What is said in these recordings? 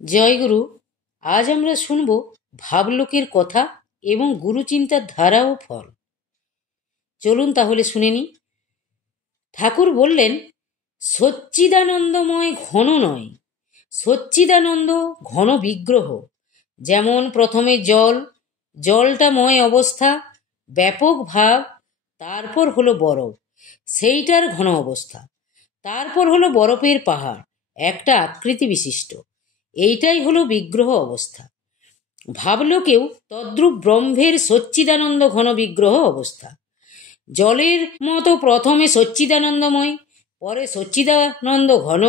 জয়গুরু। আজ আমরা শুনব ভাবলোকের কথা এবং গুরুচিন্তার ধারা ও ফল। চলুন তাহলে শুনে নি। ঠাকুর বললেন, সচ্চিদানন্দময় ঘন নয়, সচ্চিদানন্দ ঘন বিগ্রহ। যেমন প্রথমে জল, জলটা ময় অবস্থা, ব্যাপক ভাব, তারপর হলো বরফ, সেইটার ঘন অবস্থা, তারপর হলো বরফের পাহাড়, একটা আকৃতি বিশিষ্ট। এইটাই হলো বিগ্রহ অবস্থা। ভাবলোকেও তদ্রূপ ব্রহ্মের সচ্চিদানন্দ ঘন বিগ্রহ অবস্থা। জলের মতো প্রথমে সচ্চিদানন্দময়, পরে সচ্চিদানন্দ ঘন,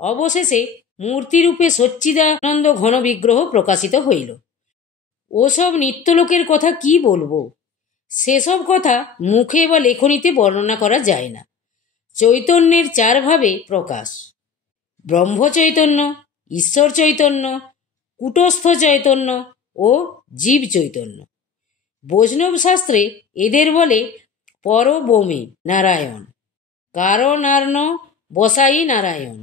অবশেষে মূর্তিরূপে সচ্চিদানন্দ ঘন বিগ্রহ প্রকাশিত হইল। ওসব নিত্যলোকের কথা কি বলবো, সেসব কথা মুখে বা লেখনীতে বর্ণনা করা যায় না। চৈতন্যের চার ভাবে প্রকাশ: ব্রহ্ম চৈতন্য, ঈশ্বর চৈতন্য, কূটস্থ চৈতন্য ও জীব চৈতন্য। বৈষ্ণব শাস্ত্রে এদের বলে পরবমি নারায়ণ, কারণার্ণ বসাই নারায়ণ,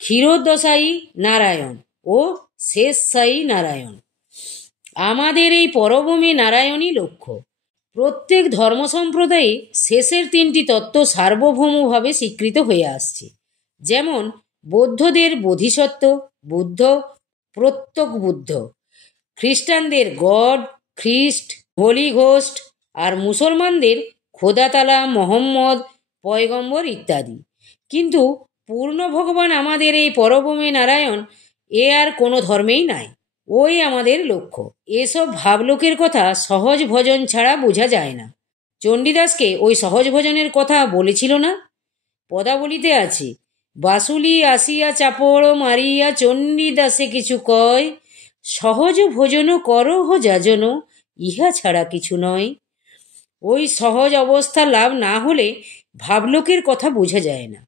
ক্ষীরোদশায়ী নারায়ণ ও শেষশায়ী নারায়ণ। আমাদের এই পরবমি নারায়ণই লক্ষ্য। প্রত্যেক ধর্ম সম্প্রদায়ে শেষের তিনটি তত্ত্ব সার্বভৌমভাবে স্বীকৃত হয়ে আসছে। যেমন বৌদ্ধদের বোধিসত্ত্ব বুদ্ধ, প্রত্যক বুদ্ধ, খ্রিস্টানদের গড, খ্রিস্ট, হোলি ঘোস্ট, আর মুসলমানদের খোদাতালা, মোহাম্মদ, পয়গম্বর ইত্যাদি। কিন্তু পূর্ণ ভগবান আমাদের এই পরবমে নারায়ণ এ আর কোনো ধর্মেই নাই। ওই আমাদের লক্ষ্য। এসব ভাবলোকের কথা সহজ ভজন ছাড়া বোঝা যায় না। চণ্ডীদাসকে ওই সহজ ভজনের কথা বলেছিল না? পদাবলিতে আছে, বাসুলি আসিয়া চাপড় মারিয়া চণ্ডীদাসে কিছু কয়, সহজ ভোজন করহ যাজন, ইহা ছাড়া কিছু নয়। ওই সহজ অবস্থা লাভ না হলে ভাবলোকের কথা বোঝা যায় না।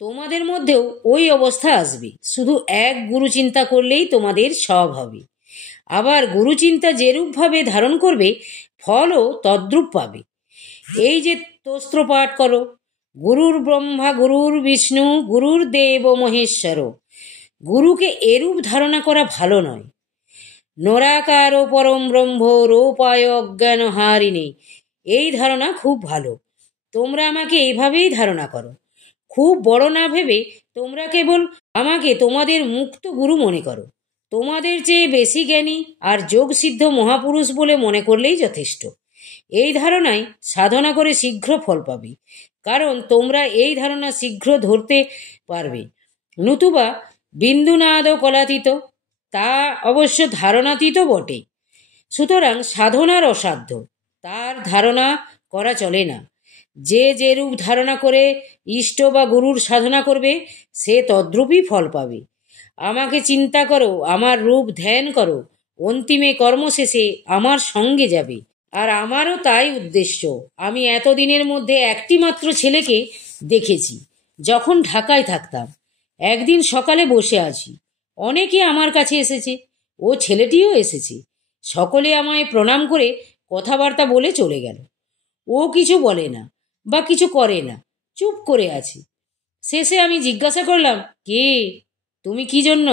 তোমাদের মধ্যেও ওই অবস্থা আসবে। শুধু এক গুরু চিন্তা করলেই তোমাদের সব হবে। আবার গুরু চিন্তা যেরূপভাবে ধারণ করবে, ফলও তদ্রূপ পাবে। এই যে স্তোত্র পাঠ করো, গুরুর ব্রহ্মা গুরুর বিষ্ণু গুরুর দেব মহেশ্বর, গুরুকে এরূপ ধারণা করা ভালো নয়। নরাকার পরম ব্রহ্ম রূপায় অজ্ঞান হারিণী, এই ধারণা খুব ভালো। তোমরা আমাকে এইভাবেই ধারণা করো। খুব বড় না ভেবে তোমরা কেবল আমাকে তোমাদের মুক্ত গুরু মনে করো। তোমাদের চেয়ে বেশি জ্ঞানী আর যোগসিদ্ধ মহাপুরুষ বলে মনে করলেই যথেষ্ট। এই ধারণায় সাধনা করে শীঘ্র ফল পাবে, কারণ তোমরা এই ধারণা শীঘ্র ধরতে পারবে। নতুবা বিন্দুনাদ কলাতীত, তা অবশ্য ধারণাতীত বটে। সুতরাং সাধনার অসাধ্য, তার ধারণা করা চলে না। যে যেরূপ ধারণা করে ইষ্ট বা গুরুর সাধনা করবে, সে তদ্রূপই ফল পাবে। আমাকে চিন্তা করো, আমার রূপ ধ্যান করো, অন্তিমে কর্মশেষে আমার সঙ্গে যাবে। আর আমারও তাই উদ্দেশ্য। আমি এতদিনের মধ্যে একটি মাত্র ছেলেকে দেখেছি, যখন ঢাকায় থাকতাম। একদিন সকালে বসে আছি, অনেকে আমার কাছে এসেছে, ও ছেলেটিও এসেছে। সকলে আমায় প্রণাম করে কথাবার্তা বলে চলে গেল। ও কিছু বলে না বা কিছু করে না, চুপ করে আছে। শেষে আমি জিজ্ঞাসা করলাম, কে তুমি, কি জন্য?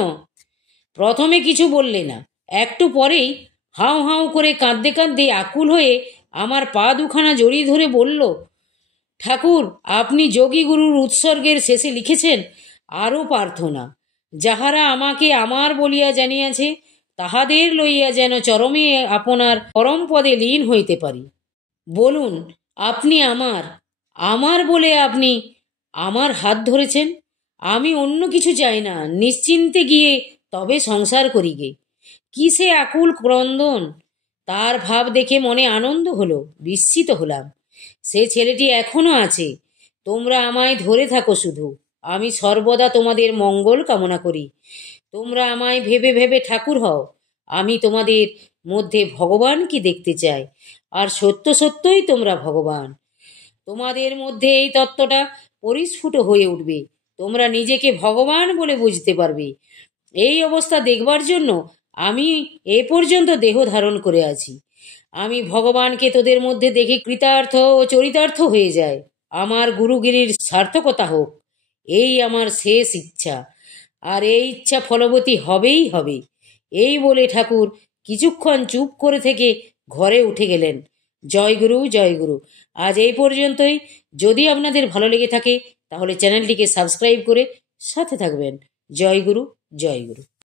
প্রথমে কিছু বললে না, একটু পরেই হাউ হাউ করে কাঁদতে কাঁদতে আকুল হয়ে আমার পা দুখানা জড়িয়ে ধরে বলল, ঠাকুর, আপনি যোগী গুরুর উৎসর্গের শেষে লিখেছেন, আরও প্রার্থনা, যাহারা আমাকে আমার বলিয়া জানিয়াছে, তাহাদের লইয়া যেন চরমে আপনার পরম পদে লীন হইতে পারি। বলুন, আপনি আমার আমার বলে আপনি আমার হাত ধরেছেন। আমি অন্য কিছু চাই না, নিশ্চিন্তে গিয়ে তবে সংসার করি গে। কিসে আকুল ক্রন্দন! তার ভাব দেখে মনে আনন্দ হলো, বিস্মিত হলাম। সে ছেলেটি এখনো আছে। তোমরা আমায় ধরে থাকো শুধু। আমি সর্বদা তোমাদের মঙ্গল কামনা করি। তোমরা আমায় ভেবে ভেবে ঠাকুর হও। আমি তোমাদের মধ্যে ভগবানকে দেখতে চাই, আর সত্য সত্যই তোমরা ভগবান। তোমাদের মধ্যে এই তত্ত্বটা পরিস্ফুট হয়ে উঠবে। তোমরা নিজেকে ভগবান বলে বুঝতে পারবে। এই অবস্থা দেখবার জন্য আমি এ পর্যন্ত দেহ ধারণ করে আছি। আমি ভগবানকে তোদের মধ্যে দেখে কৃতার্থ ও চরিতার্থ হয়ে যায়। আমার গুরুগিরির সার্থকতা হোক, এই আমার শেষ ইচ্ছা। আর এই ইচ্ছা ফলবতী হবেই হবে। এই বলে ঠাকুর কিছুক্ষণ চুপ করে থেকে ঘরে উঠে গেলেন। জয়গুরু জয়গুরু। আজ এই পর্যন্তই। যদি আপনাদের ভালো লেগে থাকে তাহলে চ্যানেলটিকে সাবস্ক্রাইব করে সাথে থাকবেন। জয়গুরু জয়গুরু।